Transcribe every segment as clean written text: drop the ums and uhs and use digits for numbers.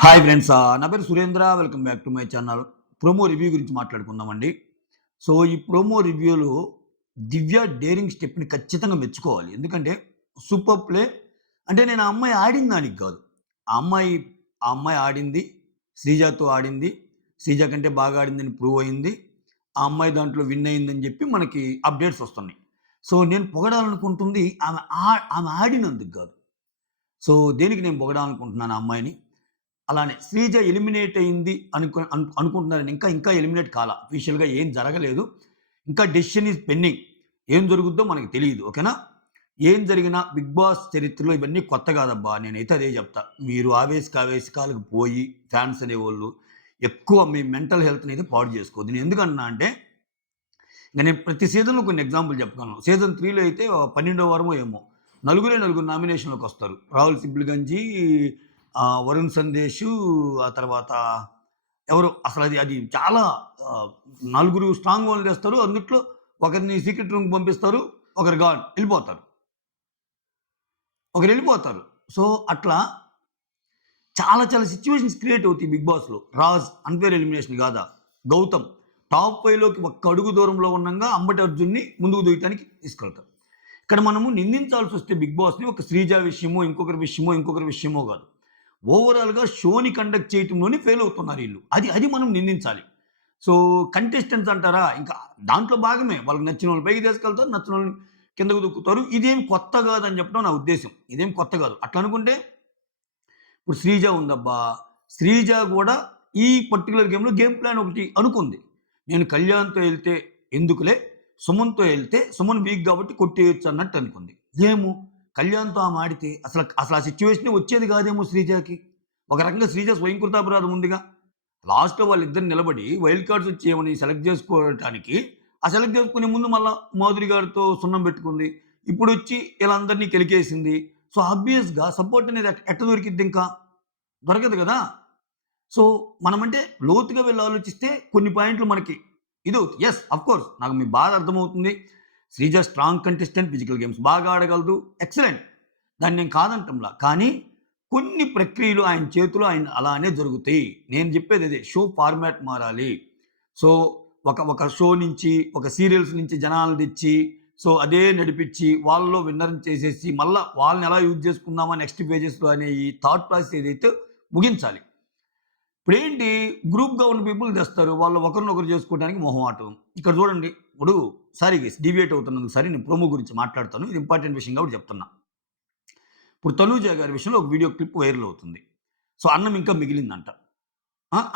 Hi friends, నా పేరు Surendra. Welcome back to my channel. Promo review గురించి మాట్లాడుకుందామండి. సో, ఈ ప్రోమో రివ్యూలో దివ్య డేరింగ్ స్టెప్‌ని ఖచ్చితంగా మెచ్చుకోవాలి. ఎందుకంటే సూపర్ ప్లే. అంటే నేను ఆ అమ్మాయి ఆడిన దానికి కాదు. ఆ అమ్మాయి ఆ అమ్మాయి ఆడింది. శ్రీజతో ఆడింది. శ్రీజ కంటే బాగా ఆడిందని ప్రూవ్ అయింది. ఆ అమ్మాయి దాంట్లో విన్ అయిందని చెప్పి మనకి అప్డేట్స్ వస్తున్నాయి. సో, నేను పొగడాలనుకుంటుంది ఆమె ఆడినందుకు కాదు. సో, దేనికి నేను పొగడాలనుకుంటున్నాను ఆ అమ్మాయిని. అలానే శ్రీజ ఎలిమినేట్ అయింది అనుకుంటున్నారని ఇంకా ఎలిమినేట్ కాలా. అఫీషియల్‌గా ఏం జరగలేదు. ఇంకా డెసిషన్ ఈజ్ పెండింగ్. ఏం జరుగుద్దో మనకు తెలీదు. ఓకేనా? ఏం జరిగినా 'బిగ్ బాస్' చరిత్రలో ఇవన్నీ కొత్త కాదబ్బా! నేనైతే అదే చెప్తా. మీరు ఆవేశకాలకు పోయి ఫ్యాన్స్ అనేవోళ్ళు ఎక్కువ మీ మెంటల్ హెల్త్‌నైతే పాడు చేసుకోవద్దు. నేను ఎందుకంటున్నా అంటే నేను ప్రతి సీజన్‌లో కొన్ని ఎగ్జాంపుల్ చెప్పగలను. సీజన్ 3లో అయితే 12వ వారమో ఏమో నలుగురు నామినేషన్‌లోకొస్తారు. రాహుల్ సిబ్లిగంజి, వరుణ్ సందేశు, ఆ తర్వాత ఎవరో అసలది చాలా నలుగురు స్ట్రాంగ్ వోల్ని తెస్తారు. అందుట్లో ఒకరిని సీక్రెట్ రూమ్‌కి పంపిస్తారు. ఒకరు ఎళ్ళిపోతారు. ఒకరెళ్ళిపోతారు. సో, అట్లా చాలా సిట్యుయేషన్స్ క్రియేట్ అవుతాయి బిగ్ బాస్‌లో. రాజ్ అన్‌ఫెయిర్ ఎలిమినేషన్ కాదా? గౌతమ్ టాప్ 5లోకి ఒక్క అడుగు దూరంలో ఉండంగా అంబటి అర్జున్‌ని ముందుకు దూయటానికి తీసుకెళ్తారు. ఇక్కడ మనము నిందించాల్సొస్తే బిగ్ బాస్‌ని ఒక శ్రీజ విషయమో, ఇంకొకరి విషయమో కాదు. ఓవరాల్‌గా షోని కండక్ట్ చేయటంలోనే ఫెయిల్ అవుతున్నారు ఈళ్ళు. అది మనం నిందించాలి. సో, కంటెస్టెంట్స్ అంటారా? ఇంకా దాంట్లో భాగమే. వాళ్ళకి నచ్చినోళ్ళని పైకి తీసుకెళ్తారు. నచ్చనోళ్ళని కిందకు దొక్కుతారు. ఇదేం కొత్త కాదని చెప్పడం నా ఉద్దేశ్యం. ఇదేం కొత్త కాదు. అట్లా అనుకుంటే ఇప్పుడు శ్రీజ ఉందబ్బా! శ్రీజ గూడా ఈ పర్టిక్యులర్ గేమ్ ప్లాన్ ఒకటి అనుకుంది. నేను కళ్యాణ్‌తో ఎళ్తే ఎందుకులే, సుమన్‌తో ఎళ్తే సుమన్ వీక్ గాబట్టి కొట్టేయొచ్చు అన్నట్టు అనుకుంది. ఏమో కళ్యాణ్‌తో ఆమె ఆడితే అసలు ఆ సిట్యుయేషనే వచ్చేది గాదేమో శ్రీజకి. ఒక రకంగా శ్రీజ స్వయం కృతాపరాధం ఉందిగా. లాస్ట్‌లో వాళ్ళిద్దరు నిలబడి వైల్డ్ కార్డ్స్ వచ్చి ఏమని సెలెక్ట్ జేసుకోవటానికి, ఆ సెలెక్ట్ జేసుకునే ముందు మళ్ళా మాధురి గారితో సున్నం బెట్టుకుంది. ఇప్పుడొచ్చి ఈళ్ళందరిని కెలికేసింది. సో, ఆబ్వియస్‌గా సపోర్ట్ అనేది ఎట్ట దొరికిద్దింకా? దొరకదు గదా! సో, మనమంటే లోతుగా వెళ్లి ఆలోచిస్తే కొన్ని పాయింట్లు మనకి ఇదవుతాయి. యెస్, ఆఫ్‌కోర్స్ నాకు మీ బాధ అర్థమవుతుంది. Sreeja strong contestant, physical games బాగా ఆడగలదు. ఎక్సలెంట్. దాన్ని నేను కాదంటంలా. కానీ కొన్ని ప్రక్రియలు ఆయన చేతిలో అలానే జరుగుతాయి. నేను చెప్పేదదే షో ఫార్మాట్ మారాలి. సో, ఒక షో నుంచి, ఒక సీరియల్స్ నుంచి జనాలను తెచ్చి, సో, అదే నడిపిచ్చి, వాళ్ళలో విన్నర్‌ని చేసేసి, మళ్ళా వాళ్ళని ఎలా యూజ్ చేసుకుందామా నెక్స్ట్ ఫేజెస్‌లో అనే ఈ థాట్ ప్రాసెస్ ఏదైతే ముగించాలి. ఇప్పుడేంటి గ్రూప్‌గా ఉన్న పీపుల్ తెస్తారు. వాళ్ళు ఒకరినొకరు చేసుకోవడానికి మొహమాటం. ఇక్కడ చూడండి. ఇప్పుడు సారీ గైస్, డీవియేట్ అవుతున్నందుకు సారీ. నేను ప్రోమో గురించి మాట్లాడతాను. ఇది ఇంపార్టెంట్ విషయం కాబట్టి చెప్తున్నా. ఇప్పుడు తనూజ గారి విషయంలో ఒక వీడియో క్లిప్ వైరల్ అవుతుంది. సో, అన్నం ఇంకా మిగిలిందంట.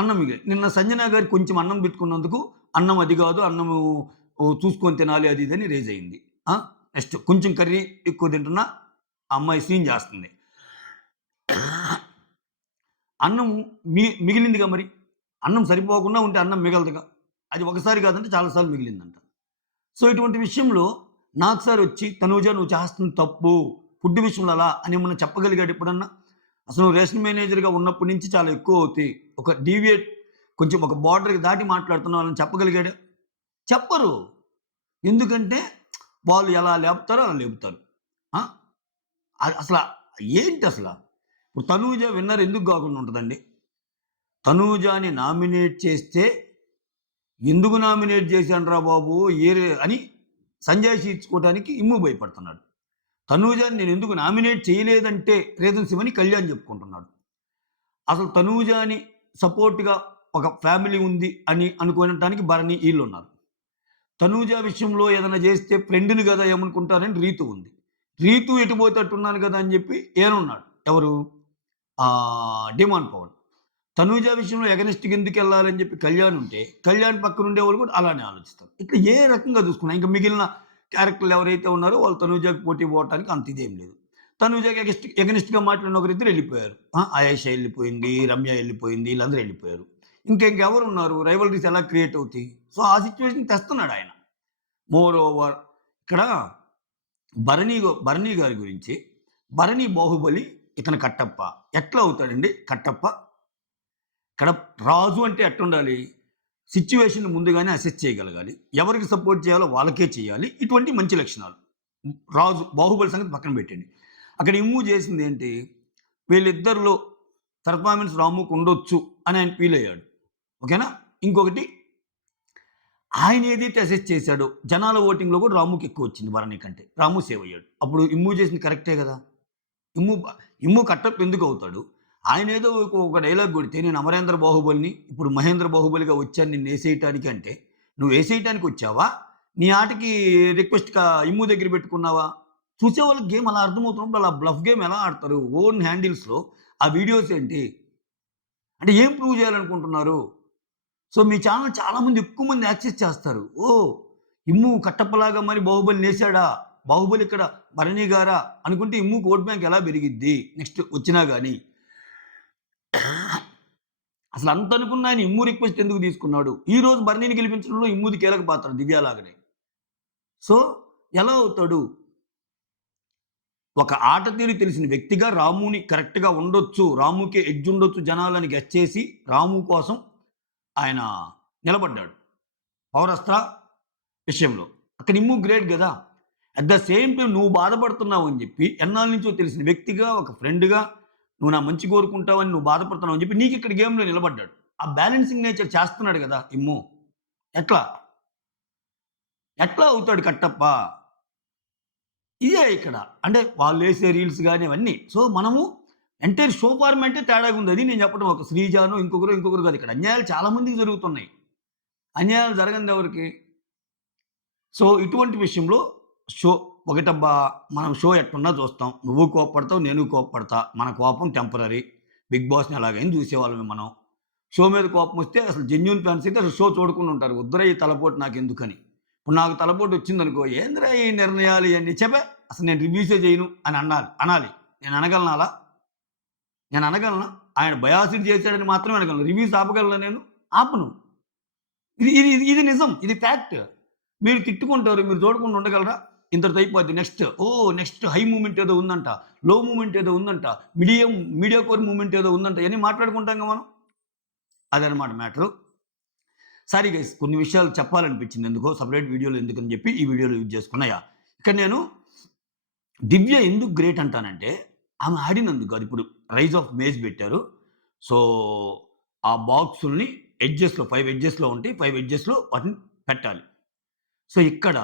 అన్నం నిన్న సంజన గారు కొంచెం అన్నం పెట్టుకున్నందుకు అన్నం అది కాదు, అన్నము చూసుకొని తినాలి అది ఇది అని రేజ్ అయింది. నెక్స్ట్ కొంచెం కర్రీ ఎక్కువ తింటున్నా ఆ అమ్మాయి సీన్ చేస్తుంది. అన్నం మిగిలిందిగా మరి. అన్నం సరిపోకుండా ఉంటే అన్నం మిగలదుగా. అది ఒకసారి కాదంటే చాలా సార్లు మిగిలిందంట. సో, ఇటువంటి విషయంలో నాకు సార్ వచ్చి "తనూజ నువ్వు చేస్తుంది తప్పు. ఫుడ్ విషయంలో అలా" అని ఏమన్నా చెప్పగలిగాడు ఎప్పుడన్నా? అసలు నువ్వు రేషన్ మేనేజర్‌గా ఉన్నప్పటి నుంచి చాలా ఎక్కువ అవుతాయి. ఒక డీవియేట్ కొంచెం ఒక బోర్డర్‌కి దాటి మాట్లాడుతున్నావు అని చెప్పగలిగాడా? చెప్పరు. ఎందుకంటే వాళ్ళు ఎలా లేపుతారో అలా లేపుతారు. ఆ! అసల ఏంటసల? ఇప్పుడు 'తనూజ' విన్నర్ ఎందుకు గాకుండా ఉంటదండి? 'తనూజని' నామినేట్ చేస్తే, ఎందుకు నామినేట్ చేశానురా బాబు! అని సంజయ్ ఇచ్చుకోవడానికి ఇమ్ము భయపడుతున్నాడు. 'తనూజని' నేనెందుకు నామినేట్ చేయలేదంటే రీజన్స్ ఇవని కళ్యాణ్ చెప్పుకుంటున్నాడు. అసలు 'తనూజని' సపోర్ట్‌గా ఒక ఫ్యామిలీ ఉంది అని అనుకోనటానికి భరణి ఈళ్ళున్నారు. 'తనూజ' విషయంలో ఏదైనా చేస్తే ఫ్రెండ్‌ని గదా ఏమనుకుంటారని రీతు ఉంది. రీతు ఎటు పోతే అట్టున్నాను గదా అని చెప్పి ఈయనున్నాడు. ఎవరు? డిమాండ్ పవన్. తనూజ విషయంలో ఎగనెస్ట్‌గా ఎందుకెళ్ళాలని చెప్పి కళ్యాణ్ ఉంటే, కళ్యాణ్ పక్కన ఉండేవాళ్ళు కూడా అలానే ఆలోచిస్తారు. ఇట్లా ఏ రకంగా చూసుకున్నా ఇంకా మిగిలిన క్యారెక్టర్లు ఎవరైతే ఉన్నారో వాళ్ళు తనూజకి పోటీ పోవటానికి అంత ఇదేం లేదు. తనూజకి ఎగనెస్ట్‌గా మాట్లాడిన ఒకరిద్దరు వెళ్ళిపోయారు. ఆయేషా వెళ్ళిపోయింది, రమ్య వెళ్ళిపోయింది, వీళ్ళందరూ వెళ్ళిపోయారు. ఇంకెవరున్నారు? రైవల్రీస్ ఎలా క్రియేట్ అవుతాయి? సో, ఆ సిట్యుయేషన్ తెస్తున్నాడు ఆయన. మోర్ ఓవర్ ఇక్కడ భరణి గారి గురించి, భరణి బాహుబలి, ఇతను కట్టప్ప. ఎట్లా అవుతాడండి కట్టప్ప? ఇక్కడ రాజు అంటే ఎట్టుండాలి? సిట్యుయేషన్‌ని ముందుగానే అసెస్ చేయగలగాలి. ఎవరికి సపోర్ట్ చేయాలో వాళ్ళకే చేయాలి. ఇటువంటి మంచి లక్షణాలు. రాజు, బాహుబలి సంగతి పక్కన పెట్టండి. అక్కడ ఇమ్ము చేసిందేంటి? వీళ్ళిద్దరిలో పెర్ఫార్మెన్స్ రాముకు ఉండొచ్చు అని ఆయన ఫీల్ అయ్యాడు. ఓకేనా? ఇంకొకటి ఆయన ఏదైతే అసెస్ చేశాడో జనాల ఓటింగ్‌లో కూడా రాముకి ఎక్కువ వచ్చింది భరణి కంటే. రాము సేవ్ అయ్యాడు. అప్పుడు ఇమ్ము చేసింది కరెక్టే కదా! ఇమ్ము ఇమ్ము కట్టప్ ఎందుకు అవుతాడు? ఆయన ఏదో ఒక డైలాగ్ కొడితే నేను అమరేంద్ర బాహుబలిని ఇప్పుడు మహేంద్ర బాహుబలిగా వచ్చాను నిన్నేసేయటానికి అంటే, నువ్వేసేయటానికి వచ్చావా? నీ ఆటకి రిక్వెస్ట్‌గా ఇమ్ము దగ్గర పెట్టుకున్నావా? చూసేవాళ్ళకి గేమ్ అలా అర్థమవుతున్నప్పుడు అలా బ్లఫ్ గేమ్ ఎలా ఆడతారు? ఓన్ హ్యాండిల్స్‌లో ఆ వీడియోస్ ఏంటి? అంటే ఏం ప్రూవ్ చేయాలనుకుంటున్నారు? సో, మీ ఛానెల్ చాలామంది ఎక్కువ మంది యాక్సెస్ చేస్తారు. ఓహ్! ఇమ్ము కట్టప్పలాగా మరి బాహుబలినేసాడా? బాహుబలి ఇక్కడ భరణి గారా? అనుకుంటే ఇమ్ముకి ఓట్ బ్యాంక్ ఎలా పెరిగిద్ది? నెక్స్ట్ వచ్చినా గాని. అసలు అంత అనుకున్న ఆయన ఇమ్ము రిక్వెస్ట్ ఎందుకు తీసుకున్నాడు? ఈరోజు భరణిని గెలిపించడంలో ఇమ్ముది కీలక పాత్ర దివ్యలాగానే. సో, ఎలా అవుతాడు? ఒక ఆట తీరు తెలిసిన వ్యక్తిగా రాముని కరెక్ట్‌గా ఉండొచ్చు. రాముకే ఎడ్జ్ ఉండొచ్చు జనాలని గెస్ చేసి రాము కోసం ఆయన నిలబడ్డాడు. పౌరస్త్ర విషయంలో. అక్కడ ఇమ్ము గ్రేట్ గదా! అట్ ద సేమ్ టైమ్ నువ్వు బాధపడుతున్నావు అని జెప్పి, ఎన్నాళ్ళ నుంచో తెలిసిన వ్యక్తిగా, ఒక ఫ్రెండ్‌గా నువ్వు నా మంచి కోరుకుంటావని నువ్వు బాధపడుతున్నావు అని జెప్పి, నీకిక్కడ గేమ్‌లో నిలబడ్డాడు. ఆ బ్యాలెన్సింగ్ నేచర్ చేస్తున్నాడు గదా! ఇమ్ము. ఎట్లా? ఎట్లా అవుతాడు కట్టప్ప? ఇదే ఇక్కడ. అంటే వాళ్ళేసే రీల్స్ గాని అవన్నీ. సో, మనము ఎంటైర్ షో ఫార్మాటే తేడాగుంది. అది నేను చెప్పడం. ఒక శ్రీజానో ఇంకొకరు కాదు. ఇక్కడ అన్యాయాలు చాలా మందికి జరుగుతున్నాయి. అన్యాయాలు జరగనిది ఎవరికి? సో, ఇటువంటి విషయంలో షో ఒకటబ్బా మనం షో ఎట్టున్నా చూస్తాం. నువ్వు కోప్పడతావు, నేను కోప్పడతా. మన కోపం టెంపరరీ. బిగ్ బాస్‌ని ఎలాగైనా చూసేవాళ్ళమే మనం. షో మీద కోపమొస్తే అసలు జెన్యూన్ ఫ్యాన్స్ అయితే అసలు షో చూడకుండా ఉంటారు. వద్దురా ఈ తలపోటు నాకెందుకని. ఇప్పుడు నాకు తలపోటు వచ్చిందనుకో, ఏందిరా ఈ నిర్ణయాలు ఇయన్నీ ఛెపే అసలు నేను రివ్యూసే చేయను అని అనాలి. నేను అనగలనా అలా? నేను అనగలనా? ఆయన బయాసిడ్ చేశాడని మాత్రమే అనగలను. రివ్యూస్ ఆపగలనా నేను? ఆపను. ఇది నిజం. ఇది ఫ్యాక్ట్. మీరు తిట్టుకుంటారు. మీరు చూడకుండా ఉండగలరా? ఇంతటితో అయిపోద్ది. నెక్స్ట్ హై మూవ్‌మెంట్ ఏదో ఉందంట. లో మూవ్‌మెంట్ ఏదో ఉందంట. మీడియోకోర్ మూవ్‌మెంట్ ఏదో ఉందంట. ఇయన్నీ మాట్లాడుకుంటాంగా మనం. అదనమాట మ్యాటరు. సారీ గైస్ కొన్ని విషయాలు చెప్పాలనిపించింది ఎందుకో సెపరేట్ వీడియోలో ఎందుకని చెప్పి ఈ వీడియోలో యూజ్ చేసుకున్నా. ఇక్కడ నేను దివ్య ఎందుకు గ్రేట్ అంటానంటే ఆమె ఆడినందుకు కాదు. ఇప్పుడు రైజ్ ఆఫ్ మేజ్ పెట్టారు. సో, ఆ బాక్సుల్ని ఎడ్జెస్‌లో 5 ఎడ్జెస్‌లో ఉంటాయి. 5 ఎడ్జెస్‌లో వాటిని పెట్టాలి. సో, ఇక్కడ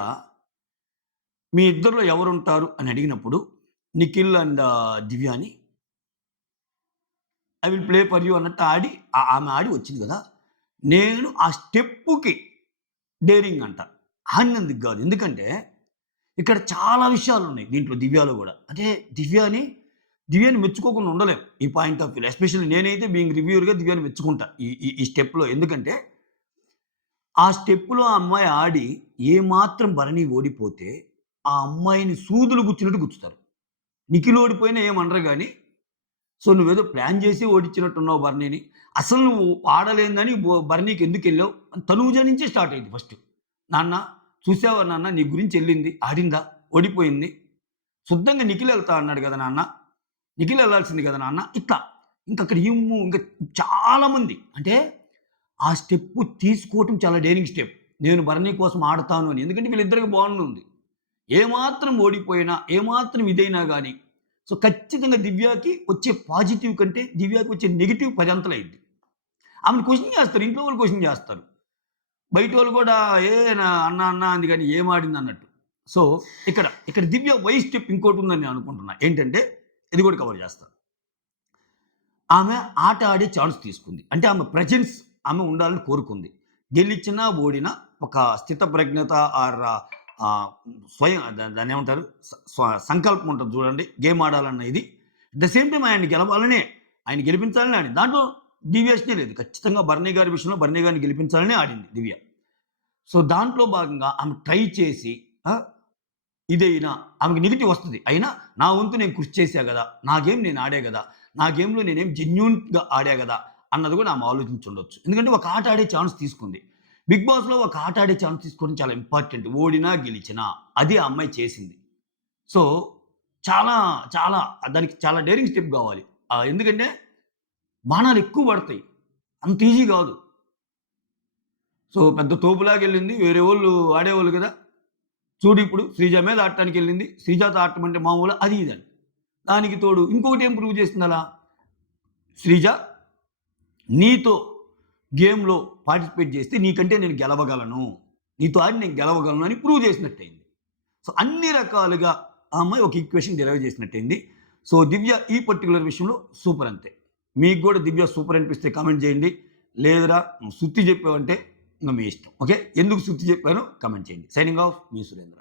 మీ ఇద్దరిలో ఎవరుంటారు అని అడిగినప్పుడు నిఖిల్ అండ్ దివ్య అని I will play for you అన్నట్టు ఆమె ఆడి వచ్చింది కదా! నేను ఆ స్టెప్పుకి డేరింగ్ అంట. ఆడినందుకు కాదు. ఎందుకంటే ఇక్కడ చాలా విషయాలున్నాయి దీంట్లో దివ్యలో గూడా. అంటే దివ్యని మెచ్చుకోకుండా ఉండలేం. ఈ పాయింట్ ఆఫ్ వ్యూలో. ఎస్పెషల్లీ నేనైతే బీయింగ్ రివ్యూయర్‌గా దివ్యని మెచ్చుకుంటా. ఈ స్టెప్‌లో. ఎందుకంటే ఆ స్టెప్పులో ఆ అమ్మాయి ఆడి ఏమాత్రం భరణి ఓడిపోతే ఆ అమ్మాయిని సూదులు గుచ్చినట్టు గుచ్చుతారు. నిఖిల్ ఓడిపోయినా ఏమనరు గానీ, సో నువ్వేదో ప్లాన్ చేసి ఓడించినట్టున్నావు భరణిని. అసలు నువ్వు ఆడలేందని భరణికి ఎందుకెళ్ళావు? అని తనూజ నుంచే స్టార్ట్ అయింది ఫస్ట్. నాన్న చూసావా నాన్న నీ గురించి ఎళ్ళింది. ఆడిందా? ఓడిపోయింది. శుద్ధంగా నిఖిల్ ఎళ్తా అన్నాడు కదా నాన్న. నిఖిల్ ఎళ్ళాల్సింది కదా నాన్న. ఇట్లా. ఇంకక్కడ ఇమ్ము ఇంకా చాలామంది అంటే ఆ స్టెప్పు తీసుకోవటం చాలా డేరింగ్ స్టెప్. నేను భరణి కోసం ఆడతాను అని. ఎందుకంటే వీళ్ళిద్దరికి బాండ్ ఉంది. ఏమాత్రం ఓడిపోయినా, ఏమాత్రం ఇదైనా గాని సో, ఖచ్చితంగా దివ్యకి వచ్చే పాజిటివ్ కంటే దివ్యకి వచ్చే నెగెటివ్ 10 అంతలైద్ది. ఆమెను క్వెషన్ చేస్తారు. ఇంట్లో వాళ్ళు క్వెషన్ చేస్తారు. బయటోళ్ళు కూడా అన్న అంది గాని ఏం ఆడిందన్నట్టు. సో, ఇక్కడ దివ్య వై స్టెప్ ఇంకోటుందని నేను అనుకుంటున్నా. ఏంటంటే ఇది కూడా కవర్ చేస్తా. ఆమె ఆట ఆడే ఛాన్స్ తీసుకుంది. అంటే ఆమె ఉండాలని కోరుకుంది. గెలిచినా, ఓడినా ఒక స్థితప్రజ్ఞత ఆర్ స్వయం దాన్నేమంటారు? సంకల్పం ఉంటది చూడండి. గేమ్ ఆడాలన్న ఇది. అట్ ద సేమ్ టైమ్ ఆయన్ని గెలవాలనే, ఆయన గెలిపించాలనే ఆడింది. దాంట్లో డీవియేషనే లేదు. ఖచ్చితంగా భరణి గారి విషయంలో భరణి గారిని గెలిపించాలనే ఆడింది దివ్య. సో, దాంట్లో భాగంగా ఆమె ట్రై చేసి ఇదైనా ఆమెకి నెగెటివ్ వస్తది. అయినా నా వంతు నేను కృషి చేశా గదా! నా గేమ్ నేను ఆడా గదా! నా గేమ్‌లో నేనేం జెన్యూన్‌గా ఆడా గదా! అన్నది కూడా ఆమె ఆలోచించుండొచ్చు. ఎందుకంటే ఒక ఆట ఆడే ఛాన్స్ తీసుకుంది. బిగ్ బాస్‌లో ఒక ఆట ఆడే ఛాన్స్ తీసుకోవడం చాలా ఇంపార్టెంట్. ఓడినా, గెలిచినా. అది ఆ అమ్మాయి చేసింది. సో, చాలా, చాలా దానికి చాలా డేరింగ్ స్టెప్ గావాలి. ఎందుకంటే బాణాలు ఎక్కువ పడతాయి. అంత ఈజీ గాదు. సో, పెద్ద తోపులాగెళ్ళింది. వేరే వోళ్ళు ఆడేవాళ్ళు గదా! చూడు ఇప్పుడు శ్రీజ మీద ఆడటానికెళ్ళింది. శ్రీజతో ఆడటం అంటే మామూలా? అది ఇదని. దానికి తోడు ఇంకొకటి ఏం ప్రూవ్ చేసిందలా? శ్రీజ, నీతో గేమ్లో పార్టిసిపేట్ చేస్తే నీకంటే నేను గెలవగలను, నీతో ఆడి నేను గెలవగలను అని ప్రూవ్ చేసినట్టయింది. సో అన్ని రకాలుగా ఆ అమ్మాయి ఒక ఈక్వేషన్ డెలివర్ చేసినట్టయింది. సో దివ్య ఈ పర్టికులర్ విషయంలో సూపర్ అంతే. మీకు కూడా దివ్య సూపర్ అనిపిస్తే కామెంట్ చేయండి. లేదురా నువ్వు సుత్తి చెప్పావంటే ఇంకా మీ ఇష్టం. ఓకే, ఎందుకు సుత్తి చెప్పానో కామెంట్ చేయండి. సైనింగ్ ఆఫ్, మీ సురేంద్ర.